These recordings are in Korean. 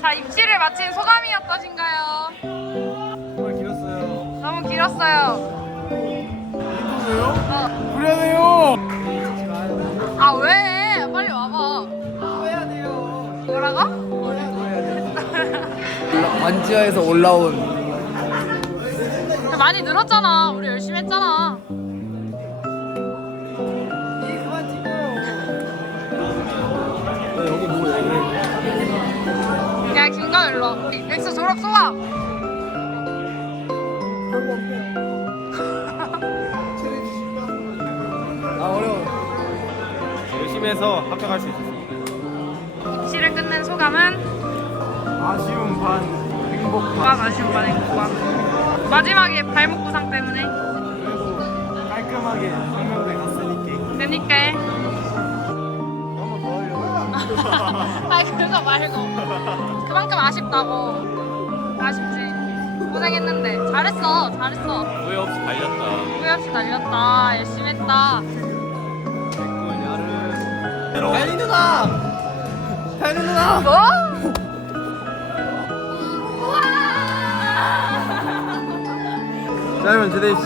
자, 입시를 마친 소감이 어떠신가요? 정말 길었어요. 너무 길었어요. 예쁘세요? 어. 불안해요. 아, 왜? 빨리 와봐. 해야 돼요. 뭐라고? 반지하에서 올라온 많이 늘었잖아. 우리 열심히 했잖아. 일로. 엑스 졸업 소감. 아 어려워 열심히 해서 합격할 수 있었습니다. 입시를 끝낸 소감은 아쉬운 반, 행복 반. 무한 아쉬운 반의 무한. 마지막에 발목 부상 때문에 깔끔하게 성명대 갔으니까. 되니까. 한번 더 하려고. 아 그거 말고 그만큼 아쉽다고. 아쉽지. 고생했는데. 잘했어. 잘했어. 후회 없이 달렸다. 후회 없이 달렸다. 열심히 했다. 달리 누나! 달리 누나! 뭐? 짧은 제대희 씨.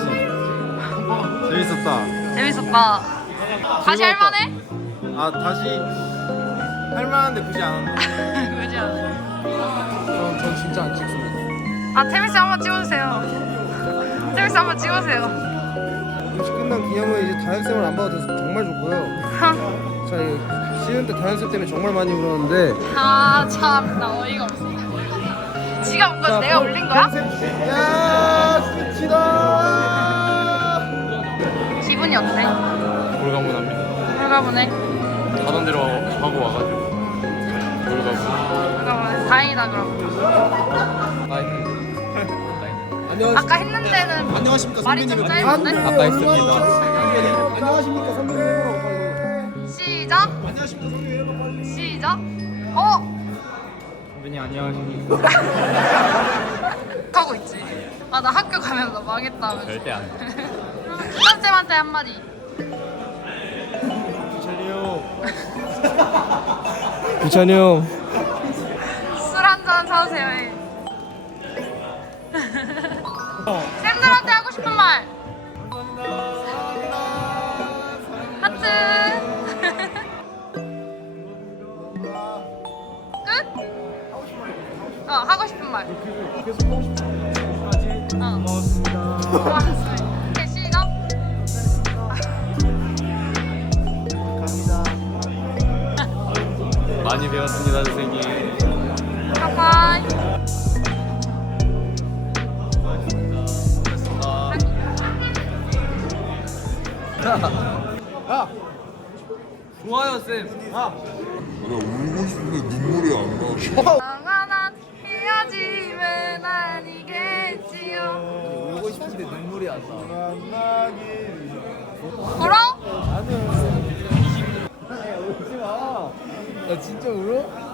재밌었다. 재밌었다. 다시 할 만해? 아 다시 할만한데 굳이 안 한다. 그지 않아 전, 전 진짜 안 찍습니다 아 테미스 한번 찍어주세요 테미스 한번 찍어주세요 입시 끝난 기념은 이제 다학생활 안 봐도 돼서 정말 좋고요. 자, 이거 시즌 때 다학생 때문에 정말 많이 울었는데 아참나 어이가 없어 지가 온 거지 내가 올린 거야? 야, 끝이다. 기분이 어때? 불가문합니다. 불가보네 가던 대로 하고 와가지고 다행이다 그럼 안녕. 아까 했는 데는 안녕하십니까 말이 좀 짧은데? 아까 했습니다 안녕하십니까 빨리. 시작 안녕하십니까 선배님. 시작 어? 선배님 안녕하십니까. 하고 있지 아 나 학교 가면 나 망했다 절대 안 돼. 기선쌤한테 한마디 천이요. 부찬이 형. 술 한잔 사오세요 해 쌤들한테 하고 싶은 말 하트 끝? 어 하고 싶은 말 어. 많이 배웠습니다 선생님. 바이바이 좋아요 쌤 울고 싶은데 눈물이 안 나. 영원한 헤어짐은 아니겠지요 울고 싶은데 눈물이 안 나 울어? 나 진짜 울어?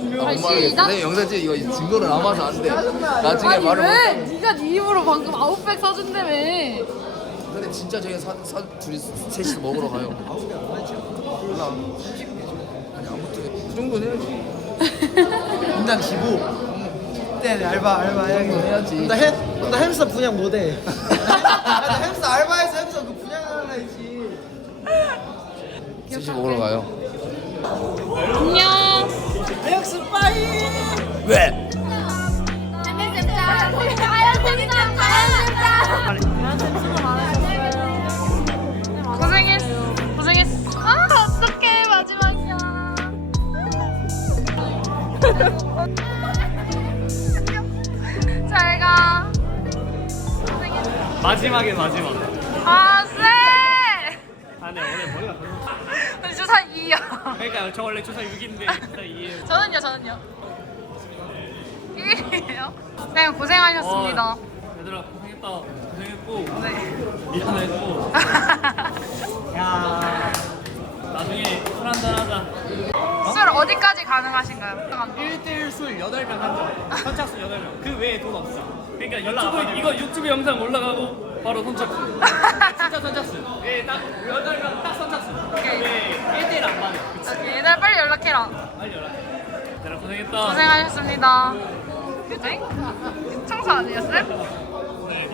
시작. 내 영상 찍 이거 증거로 남아서 안 돼. 나중에 아니 말을 왜? 못 네가 네 입으로 방금 아웃백 사준다며. 근데 진짜 저희 사, 사, 둘이 셋이서 먹으러 가요. 몰라. 아니 아무튼 그 정도는 해야지. 인당 15 네, 알바 알바 그 정도 해야지. 나 햄, 나 햄스터 분양 못해. 나 햄스터 알바해서 햄스터 그 분양을 하지. 셋이 먹으러 가요. 안녕. 아 어떡해 마지막이야 잘 가 고생했어 마지막에 마지막. 아 쎄! 아 네, 오늘 머리가 별로. 우리 주사 2요 그러니까 저 원래 주사 6인데 주사 2예요. 저는요 저는요 1이에요 네 고생하셨습니다 얘들아 고생했다. 고생했고 네 미안했고. 야. 나중에 술 한잔 하자. 술 어디까지 가능하신가요? 1대1 술 8명 한잔. 선착순 8명. 그 외에 돈 없어. 그러니까 연락 유튜브, 이거 유튜브 영상 올라가고 바로 선착순. 진짜 선착순. 예, 딱 8명 딱 선착순. 오케이. 네, 1대1 안 맞아. 오케이, 얘들 빨리 연락해라 빨리 연락해. 얘들아 고생했다. 고생하셨습니다 그지? 청소 아니었어요? 네,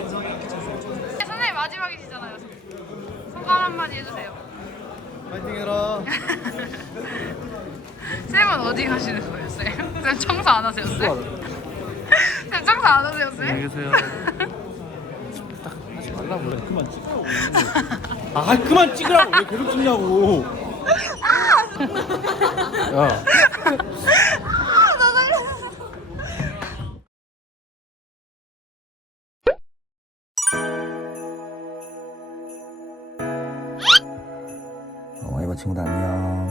선생님 마지막이시잖아요 소감 한마디 해주세요 파이팅 해라. 쌤은 어디 가시는 거예요, 쌤? 쌤 청소 안 하세요, 쌤? 쌤 청소 안 하세요, 쌤? 안녕히 계세요. 하지 말라고 그래. 그만 찍으라고. 아, 그만 찍으라고. 왜 계속 찍냐고. 야. 어, 친구들 안녕.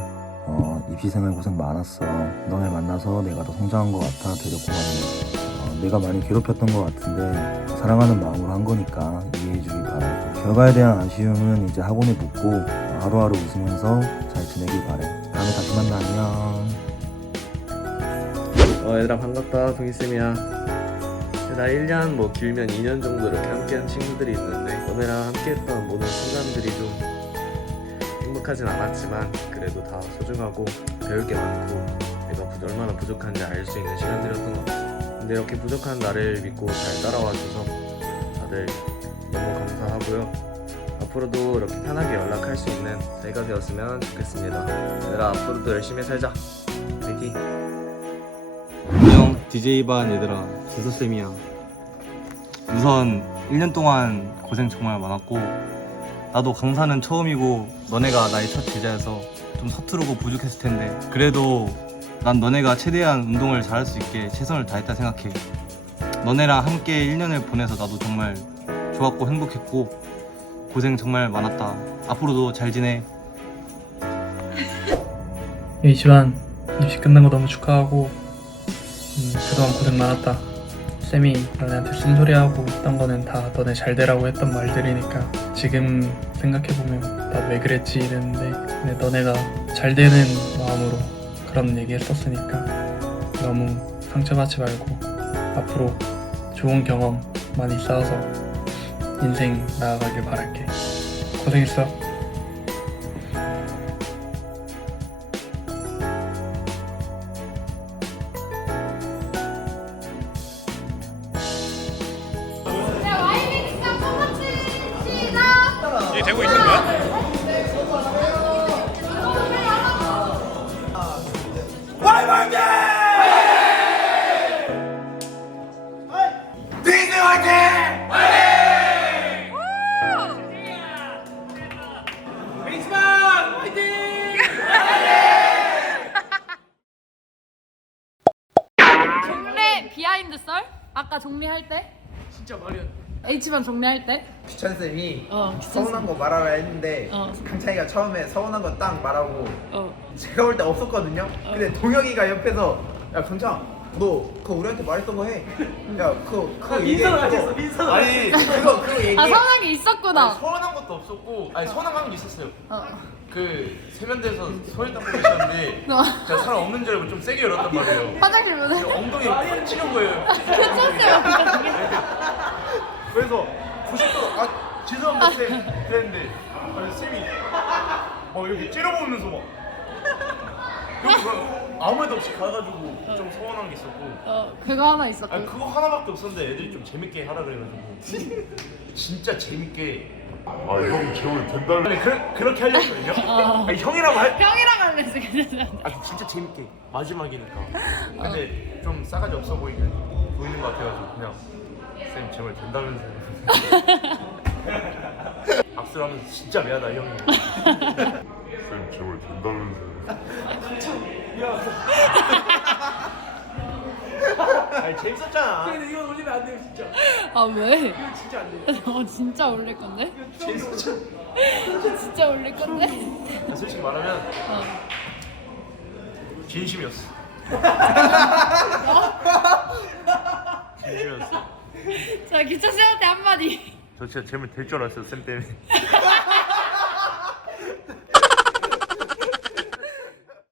어, 입시생활 고생 많았어. 너네 만나서 내가 더 성장한 것 같아. 되려 고맙네. 어, 내가 많이 괴롭혔던 것 같은데 사랑하는 마음으로 한 거니까 이해해 주길 바래. 결과에 대한 아쉬움은 이제 학원에 묻고 어, 하루하루 웃으면서 잘 지내길 바래. 다음에 다시 만나 안녕. 어 얘들아 반갑다 동희쌤이야 나 1년 뭐 길면 2년 정도 이렇게 함께한 친구들이 있는데 너네랑 함께했던 모든 순간들이 좀 행복하진 않았지만 그래도 다 소중하고 배울 게 많고 내가 부- 얼마나 부족한지 알 수 있는 시간들이었던 것 같아 근데 이렇게 부족한 나를 믿고 잘 따라와줘서 다들 너무 감사하고요. 앞으로도 이렇게 편하게 연락할 수 있는 내가 되었으면 좋겠습니다. 얘들아 앞으로도 열심히 살자. 화이팅! 안녕 DJ 반 얘들아. 재서 쌤이야. 우선 1년 동안 고생 정말 많았고 나도 강사는 처음이고 너네가 나의 첫 제자여서 좀 서투르고 부족했을 텐데 그래도 난 너네가 최대한 운동을 잘할 수 있게 최선을 다했다 생각해. 너네랑 함께 1년을 보내서 나도 정말 좋았고 행복했고 고생 정말 많았다. 앞으로도 잘 지내. 이지만 입시 끝난 거 너무 축하하고 음, 그동안 고생 많았다. 쌤이 너네한테 쓴소리하고 했던 거는 다 너네 잘 되라고 했던 말들이니까 지금 생각해보면 나도 왜 그랬지 이랬는데 근데 너네가 잘 되는 마음으로 그런 얘기 했었으니까 너무 상처받지 말고 앞으로 좋은 경험 많이 쌓아서 인생 나아가길 바랄게. 고생했어. 이게 되고 있는 거야? 종례할 때? 진짜 말이 안 돼. H반 종례할 때? 귀찬 쌤이 어, 서운한 거 말하라 했는데 어. 강창이가 처음에 서운한 거 딱 말하고 어. 제가 볼 때 없었거든요. 근데 동혁이가 옆에서 야 강창 너 그거 우리한테 말했던 거 해. 야 그거 그거 민서는 얘기해. 같이 했어, 민서는. 아니 그거 그거 얘기해. 아, 서운한 게 있었구나. 서운한 것도 없었고 아니 서운한 게 있었어요 어. 그 세면대에서 손을 닦고 계셨는데 어. 제가 사람 없는 줄 알고 좀 세게 열었단 말이에요 화장실 문에. 근데 엉덩이에 팍 치는 거예요 그래서 90도 아 죄송합니다 쌤 그랬는데 아니 쌤이 막 이렇게 찌려보면서 막 이렇게 막 아무 해도 없이 가가지고 좀 서운한 게 있었고. 어, 그거 하나 있었고. 아니 그거 하나밖에 없었는데 애들이 좀 재밌게 하라 그래가지고. 진짜 재밌게. 아형 제발 된달래 아니 그, 그렇게 하려거든요? 어. 아니 형이라고 할 형이랑 하면서 괜찮아. 아 진짜 재밌게. 마지막이니까. 근데 좀 싸가지 없어 보이는 보이는 것 같아가지고 그냥 쌤 제발 된다면서요 악수를 하면서 진짜 미안하다 형이 쌤 제발 된다면서요 아니 재밌었잖아 근데 이건 올리면 안 돼요, 진짜. 아, 왜? 진짜 안 돼요. 어, 진짜 올릴 건데? 재밌었잖아 진짜 올릴 건데? 솔직히 말하면 어. 진심이었어 진심이었어 자, 기차 쌤한테 한마디. 저 진짜 재물 될 줄 알았어요 쌤 때문에